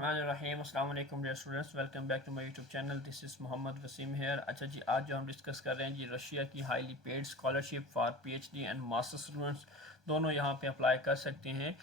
बिस्मिल्लाहिर्रहमानिर्रहीम। अस्सलाम वालेकुम dear students, welcome back to my YouTube channel. This is Mohammad Waseem here. अच्छा जी, आज जो हम डिस्कस कर रहे हैं जी, रशिया की highly paid scholarship for PhD and master students दोनों यहाँ पे अप्लाई कर सकते हैं।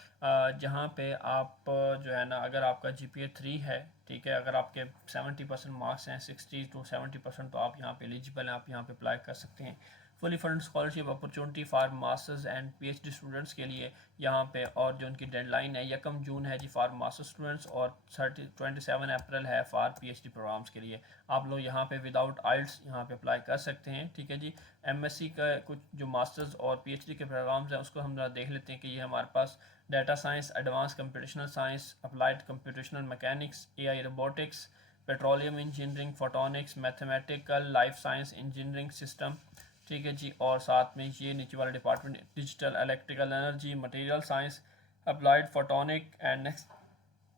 जहाँ पे आप जो है ना, अगर आपका जीपीए 3 है, ठीक है, अगर आपके 70% मार्क्स हैं, 60 to 70%, तो आप यहाँ पे एलिजिबल हैं, आप यहाँ पे अप्लाई कर सकते हैं। Fully fund scholarship opportunity for masters and PhD students के लिए यहाँ पे, और जो उनकी डेडलाइन है 1 जून है जी फॉर मास्टर स्टूडेंट्स, और 27 अप्रैल है फॉर पीएचडी प्रोग्राम्स के लिए। आप लोग यहाँ पे विदाउट आइल्स यहाँ पे अप्लाई कर सकते हैं, ठीक है जी। एमएससी का कुछ जो मास्टर्स और पीएचडी के प्रोग्राम्स हैं उसको हम जरा देख लेते हैं कि ये हमारे पास data science, advance computational science, applied computational mechanics, AI robotics, petroleum engineering, photonics, mathematical, life science engineering system, ठीक है जी। और साथ में ये नीचे वाला department digital electrical energy, material science, applied photonic and next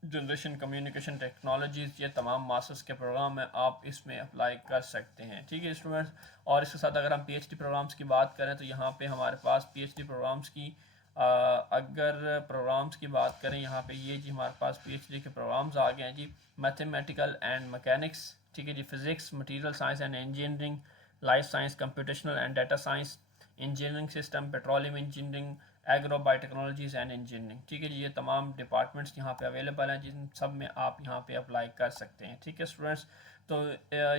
generation communication technologies, ये तमाम मास्टर्स के प्रोग्राम हैं, आप इसमें अप्लाई कर सकते हैं, ठीक है स्टूडेंट्स। और इसके साथ अगर हम पीएचडी प्रोग्राम्स की बात करें तो यहाँ पे हमारे पास पीएचडी प्रोग्राम्स की अगर प्रोग्राम्स की बात करें, यहाँ पे ये जी हमारे पास पीएचडी के प्रोग्राम्स आ गए हैं जी। मैथमेटिकल एंड मैकेनिक्स, ठीक है जी। Physics, material science and engineering, life science, computational and data science, engineering system, petroleum engineering, agro biotechnologies and engineering, ठीक है जी। ये तमाम डिपार्टमेंट्स यहाँ पे अवेलेबल हैं, जिन सब में आप यहाँ पे अप्लाई कर सकते हैं, ठीक है स्टूडेंट्स। तो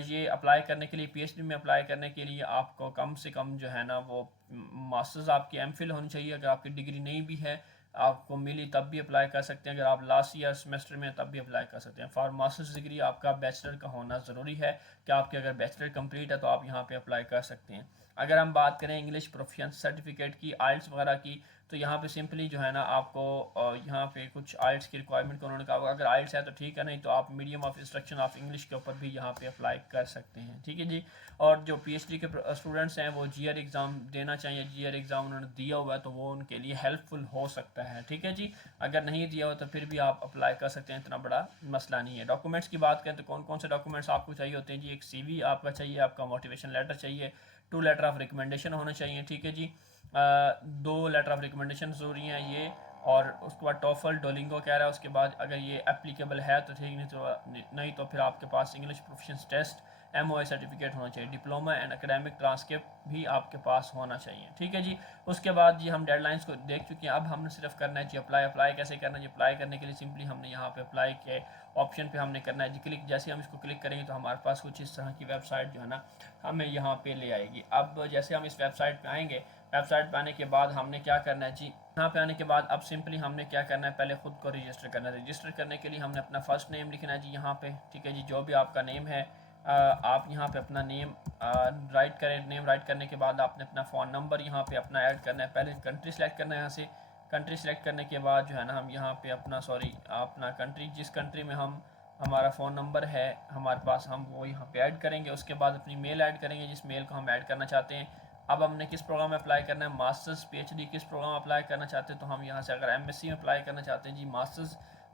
ये अप्लाई करने के लिए, पीएचडी में अप्लाई करने के लिए आपको कम से कम जो है ना वो मास्टर्स आपकी एमफिल होनी चाहिए। अगर आपकी डिग्री नहीं भी है, आपको मिली तब भी अप्लाई कर सकते हैं। अगर आप लास्ट ईयर सेमेस्टर में तब भी अप्लाई कर सकते हैं। फॉर मास्टर्स डिग्री आपका बैचलर का होना ज़रूरी है कि आपके अगर बैचलर कंप्लीट है तो आप यहाँ पे अप्लाई कर सकते हैं। अगर हम बात करें इंग्लिश प्रोफिशिएंसी सर्टिफिकेट की, आइल्स वगैरह की, तो यहाँ पे सिंपली जो है ना आपको यहाँ पे कुछ आइल्स की रिक्वायरमेंट को उन्होंने कहा, अगर आइल्स है तो ठीक है, नहीं तो आप medium of instruction of English के ऊपर भी यहाँ पे अप्लाई कर सकते हैं, ठीक है जी। और जो पीएचडी के स्टूडेंट्स हैं वो जीआर एग्ज़ाम देना चाहिए। जीआर एग्ज़ाम उन्होंने दिया हुआ है तो वो उनके लिए हेल्पफुल हो सकता है, ठीक है जी। अगर नहीं दिया हो तो फिर भी आप अप्लाई कर सकते हैं, इतना बड़ा मसला नहीं है। डॉक्यूमेंट्स की बात करें तो कौन कौन से डॉक्यूमेंट्स आपको चाहिए होते हैं जी? एक सीवी आपका चाहिए, आपका मोटिवेशन लेटर चाहिए, 2 लेटर ऑफ रिकमेंडेशन होने चाहिए, ठीक है जी। 2 लेटर ऑफ रिकमेंडेशन ज़रूरी हैं ये। और उसके बाद टोफल, डोलिंगो कह रहा है, उसके बाद अगर ये एप्लीकेबल है तो ठीक, नहीं तो फिर आपके पास English proficiency test, MOA certificate होना चाहिए, डिप्लोमा एंड एकेडमिक ट्रांसक्रिप्ट भी आपके पास होना चाहिए, ठीक है जी। उसके बाद जी हम डेडलाइंस को देख चुके हैं, अब हमने सिर्फ करना है जी अप्लाई। अप्लाई कैसे करना है जी? अप्लाई करने के लिए सिंपली हमने यहाँ पे अप्लाई के ऑप्शन पे हमने करना है जी क्लिक। जैसे हम इसको क्लिक करेंगे तो हमारे पास कुछ इस तरह की वेबसाइट जो है ना हमें यहाँ पे ले आएगी। अब जैसे हम इस वेबसाइट पे आएंगे, वेबसाइट पे आने के बाद हमने क्या करना है जी, यहाँ पे आने के बाद अब सिंपली हमने क्या करना है, पहले खुद को रजिस्टर करना है। रजिस्टर करने के लिए हमने अपना फर्स्ट नेम लिखना है जी यहाँ पे, ठीक है जी। जो भी आपका नेम है आप यहाँ पे अपना नेम राइट करें। नेम राइट करने के बाद आपने अपना फ़ोन नंबर यहाँ पे अपना ऐड करना है। पहले कंट्री सेलेक्ट करना है, यहाँ से कंट्री सेलेक्ट करने के बाद जो है ना हम यहाँ पे अपना कंट्री, जिस कंट्री में हम हमारा फ़ोन नंबर है हमारे पास, हम वो यहाँ पे ऐड करेंगे। उसके बाद अपनी मेल ऐड करेंगे, जिस मेल को हम ऐड करना चाहते हैं। अब हमने किस प्रोग्राम में अप्लाई करना है, मास्टर्स पीएचडी किस प्रोग्राम में अप्लाई करना चाहते हैं, तो हम यहाँ से अगर एमएससी में अप्लाई करना चाहते हैं जी,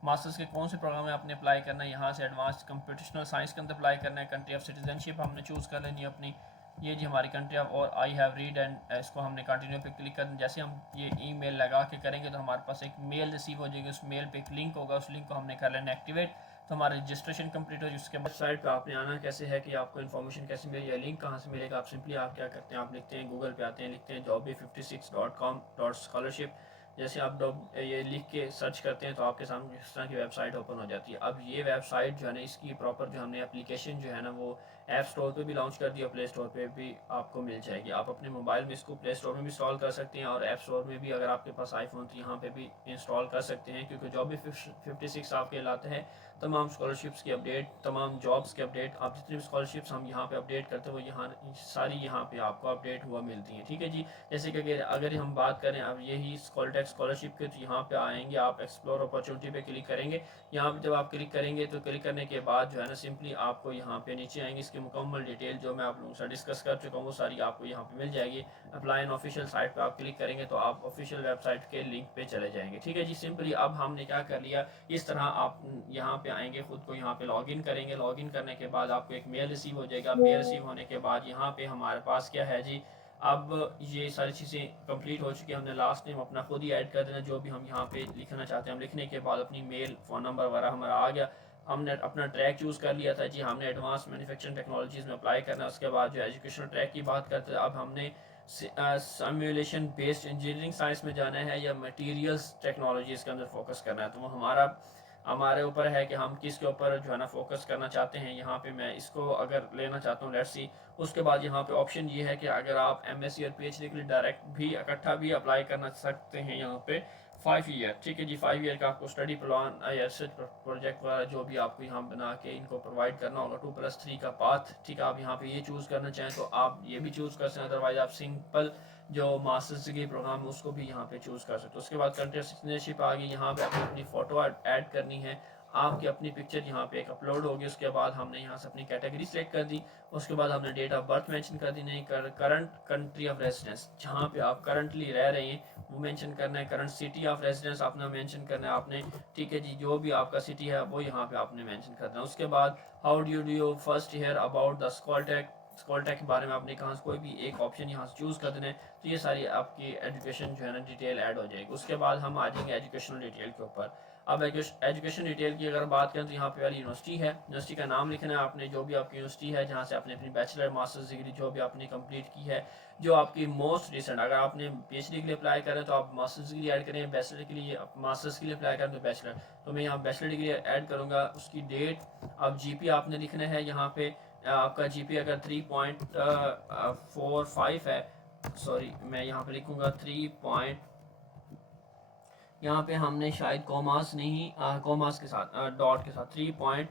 मास्टर्स के कौन से प्रोग्राम में आपने अप्लाई करना है, यहाँ से एडवांस कंप्यूटेशनल साइंस के अंदर अप्लाई करना है। कंट्री ऑफ सिटीजनशिप हमने चूज़ कर लेनी है अपनी, ये जी हमारी कंट्री ऑफ, और आई हैव रीड एंड इसको हमने कंटिन्यू पे क्लिक करना। जैसे हम ये ईमेल लगा के करेंगे तो हमारे पास एक मेल रिसीव हो जाएगी, उस मेल पे एक लिंक होगा, उस लिंक को हमने कर लेना एक्टिवेट, तो हमारा रजिस्ट्रेशन कंप्लीट हो। उसके बाद साइट पे आपने आना कैसे है कि आपको इन्फॉर्मेशन कैसे मिलेगी, या लिंक कहाँ से मिलेगा, आप सिंपली आप क्या करते हैं, आप लिखते हैं गूगल पे आते हैं, लिखते हैं job56.com/scholarship। जैसे आप ये लिख के सर्च करते हैं तो आपके सामने इस तरह की वेबसाइट ओपन हो जाती है। अब ये वेबसाइट जो है ना, इसकी प्रॉपर जो हमने एप्लीकेशन जो है ना वो ऐप स्टोर पे भी लॉन्च कर दिया, प्ले स्टोर पे भी आपको मिल जाएगी। आप अपने मोबाइल में इसको प्ले स्टोर में भी इंस्टॉल कर सकते हैं, और ऐप स्टोर में भी अगर आपके पास आईफोन तो यहाँ पे भी इंस्टॉल कर सकते हैं, क्योंकि Job56 आपके लाते हैं तमाम स्कॉलरशिप्स की अपडेट, तमाम जॉब्स के अपडेट। आप जितनी भी स्कॉलरशिप्स हम यहाँ पे अपडेट करते हैं वो सारी यहाँ पे आपको अपडेट हुआ मिलती हैं, ठीक है जी। जैसे कि अगर हम बात करें अब यही स्कॉलटेक स्कॉलरशिप के, तो यहाँ पे आएंगे आप एक्सप्लोर अपॉर्चुनिटी पे क्लिक करेंगे। यहाँ पे जब आप क्लिक करेंगे तो क्लिक करने के बाद जो है ना सिंपली आपको यहाँ पे नीचे आएंगे, इसकी मुकम्मल डिटेल जो मैं आप लोगों से डिस्कस कर चुका हूँ वो सारी आपको यहाँ पे मिल जाएगी। अप्लाई ऑन ऑफिशियल साइट पे आप क्लिक करेंगे तो आप ऑफिशियल वेबसाइट के लिंक पे चले जाएंगे, ठीक है जी। सिंपली अब हमने क्या कर लिया, इस तरह आप यहाँ पे आएंगे, खुद को यहाँ पे लॉगिन करेंगे। लॉगिन करने के बाद आपको एक मेल रिसीव हो जाएगा। मेल रिसीव होने के बाद यहाँ पे हमारे पास क्या है जी, अब ये सारी चीज़ें कंप्लीट हो चुकी है, हमने लास्ट नेम अपना खुद ही ऐड कर देना, जो भी हम यहाँ पे लिखना चाहते हैं हम लिखने के बाद अपनी मेल फ़ोन नंबर वगैरह हमारा आ गया। हमने अपना ट्रैक चूज़ कर लिया था जी, हमने एडवांस मैन्युफैक्चरिंग टेक्नोलॉजीज़ में अप्लाई करना है। उसके बाद जो एजुकेशनल ट्रैक की बात करते हैं, अब हमने सिमुलेशन बेस्ड इंजीनियरिंग साइंस में जाना है या मटेरियल्स टेक्नोलॉजीज़ के अंदर फोकस करना है। तो वो हमारे ऊपर है कि हम किस के ऊपर जो है ना फोकस करना चाहते हैं। यहाँ पे मैं इसको अगर लेना चाहता हूँ, लेट्स सी। उसके बाद यहाँ पे ऑप्शन ये है कि अगर आप एमएससी और पीएचडी के लिए डायरेक्ट भी इकट्ठा भी अप्लाई करना सकते हैं यहाँ पे 5 ईयर, ठीक है जी। 5 ईयर का आपको स्टडी प्लान या रिसर्च प्रोजेक्ट वगैरह जो भी आपको यहाँ बना के इनको प्रोवाइड करना होगा। 2+3 का पाथ, ठीक है। आप यहाँ पे ये चूज़ करना चाहें तो आप ये भी चूज़ कर सकते हैं, अदरवाइज आप सिंपल जो मास्टर्स डिग्री प्रोग्राम है उसको भी यहाँ पे चूज़ कर सकते हो। उसके बाद कंट्री सिटीजनशिप आ गई, यहाँ पे आपने अपनी फ़ोटो ऐड करनी है, आपकी अपनी पिक्चर यहाँ पे एक अपलोड होगी। उसके बाद हमने यहाँ से अपनी कैटेगरी सेलेक्ट कर दी। उसके बाद हमने डेट ऑफ बर्थ मेंशन कर दी, नहीं करंट कंट्री ऑफ रेजिडेंस, जहाँ पे आप करंटली रह रहे हैं वो मेंशन करना है। करंट सिटी ऑफ रेजिडेंस आपने मेंशन करना है आपने, ठीक है जी। जो भी आपका सिटी है वो यहाँ पे आपने मेंशन करना है। उसके बाद how do you first hear about the Skoltech के बारे में आपने कहा कोई भी एक ऑप्शन यहाँ से चूज़ कर देना है। तो ये सारी आपकी एजुकेशन जो है ना डिटेल ऐड हो जाएगी। उसके बाद हम आ जाएंगे एजुकेशनल डिटेल के ऊपर। अब एजुकेशन डिटेल की अगर बात करें तो यहाँ पे वाली यूनिवर्सिटी है, यूनिवर्सिटी का नाम लिखना है आपने, जो भी आपकी यूनिवर्सिटी है जहाँ से आपने अपनी बैचलर मास्टर्स डिग्री जो भी आपने कंप्लीट की है, जो आपकी मोस्ट रिसेंट। अगर आपने पीएचडी के लिए अप्लाई करें तो आप मास्टर्स डिग्री ऐड करें, बैचलर के लिए मास्टर्स के लिए अप्लाई करें तो बैचलर। तो मैं यहाँ बैचलर डिग्री ऐड करूँगा। उसकी डेट, अब जीपी आपने लिखना है यहाँ पे। आपका जीपी अगर 3.45 है, सॉरी मैं यहाँ पे लिखूँगा 3. यहाँ पे हमने शायद कॉमास नहीं, कॉमास के साथ डॉट के साथ 3 पॉइंट,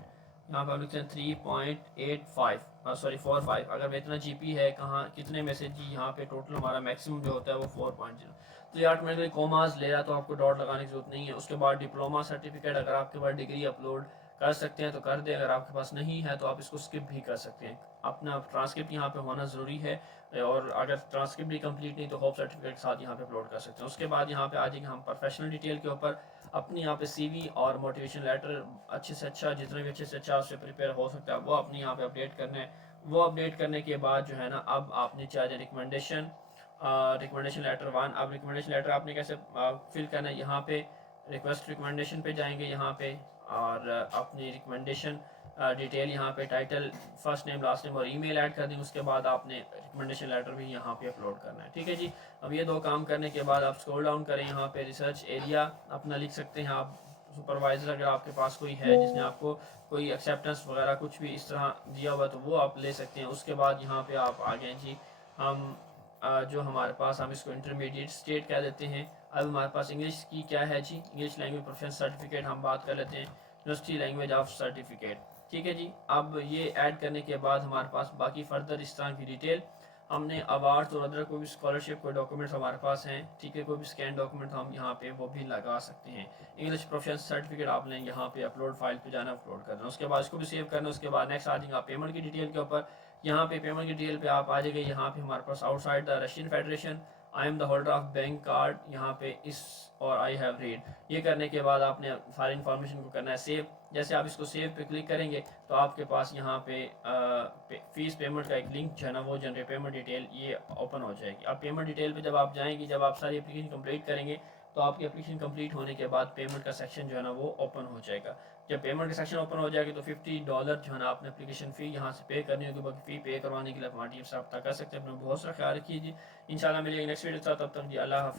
यहाँ पे हम लिखते हैं 3.85, सॉरी 4.5। अगर मैं इतना जीपी है कहाँ कितने में से जी, यहाँ पे टोटल हमारा मैक्सिमम जो होता है वो 4.0। तो ये ऑटोमेटिकली कॉमास ले रहा तो आपको डॉट लगाने की जरूरत नहीं है। उसके बाद डिप्लोमा सर्टिफिकेट, अगर आपके पास डिग्री अपलोड कर सकते हैं तो कर दे, अगर आपके पास नहीं है तो आप इसको स्किप भी कर सकते हैं। अपना ट्रांसक्रिप्ट यहाँ पे होना ज़रूरी है, और अगर ट्रांसक्रिप्ट भी कंप्लीट नहीं तो होप सर्टिफिकेट के साथ यहाँ पे अपलोड कर सकते हैं। उसके बाद यहाँ पे आ जाएंगे हम प्रोफेशनल डिटेल के ऊपर। अपनी यहाँ पे सीवी और मोटिवेशन लेटर अच्छे से अच्छा, जितना भी अच्छे से अच्छा उससे प्रिपेयर हो सकता है वो अपनी यहाँ पे अपडेट करना है। वो अपडेट करने के बाद जो है ना, अब आपने चाहिए रिकमेंडेशन लेटर 1। अब रिकमेंडेशन लेटर आपने कैसे फिल करना है, यहाँ पे रिक्वेस्ट रिकमेंडेशन पे जाएंगे यहाँ पे, और अपनी रिकमेंडेशन डिटेल यहाँ पे title, first name last name और ईमेल ऐड कर देंगे। उसके बाद आपने रिकमेंडेशन लेटर भी यहाँ पे अपलोड करना है, ठीक है जी। अब ये दो काम करने के बाद आप स्क्रॉल डाउन करें, यहाँ पे रिसर्च एरिया अपना लिख सकते हैं आप। सुपरवाइज़र अगर आपके पास कोई है जिसने आपको कोई एक्सेप्टेंस वगैरह कुछ भी इस तरह दिया हुआ तो वो आप ले सकते हैं। उसके बाद यहाँ पे आप आ गए जी, हम जो हमारे पास, हम इसको इंटरमीडिएट स्टेट कह देते हैं। अब हमारे पास इंग्लिश की क्या है जी, इंग्लिश लैंग्वेज प्रोफेशनल सर्टिफिकेट हम बात कर लेते हैं, यूनिवर्सिटी लैंग्वेज ऑफ सर्टिफिकेट, ठीक है जी। अब ये ऐड करने के बाद हमारे पास बाकी फर्दर इस तरह की डिटेल, हमने अवार्ड्स और अदर कोई भी स्कॉलरशिप कोई डॉक्यूमेंट्स हमारे पास हैं, ठीक है, कोई भी स्कैन डॉक्यूमेंट हम यहाँ पे वो भी लगा सकते हैं। इंग्लिश प्रोफेशनल सर्टिफिकेट आपने यहाँ पे अपलोड फाइल पे जाना, अपलोड करना, उसके बाद इसको भी सेव करना। उसके बाद नेक्स्ट आ जाएंगे आप पेमेंट की डिटेल के ऊपर। यहाँ पे पेमेंट की डिटेल पे आप आ जाएंगे, यहाँ पे हमारे पास outside the Russian federation, I am the holder of bank card, यहाँ पे इस और आई हैव रीड। ये करने के बाद आपने सारी इन्फॉर्मेशन को करना है सेव। जैसे आप इसको सेव पे क्लिक करेंगे तो आपके पास यहाँ पे फीस पेमेंट का एक लिंक जो है ना वो जनरेट पेमेंट डिटेल ये ओपन हो जाएगी। अब पेमेंट डिटेल पे जब आप जाएंगे, जब आप सारी एप्लीकेशन कंप्लीट करेंगे तो आपकी एप्लीकेशन कंप्लीट होने के बाद पेमेंट का सेक्शन जो है ना वो ओपन हो जाएगा। जब पेमेंट का सेक्शन ओपन हो जाएगा तो $50 जो है ना आपने एप्लीकेशन फ़ी यहाँ से पे करनी होगी। बाकी फ़ी पे करवाने के लिए आप हमारी टीम से रब्ता कर सकते हैं। अपना बहुत सारा ख्याल रखिए जी। इंशाल्लाह मिलेंगे नेक्स्ट वीडियो के साथ, तब तक जी अल्लाह हाफ़िज़।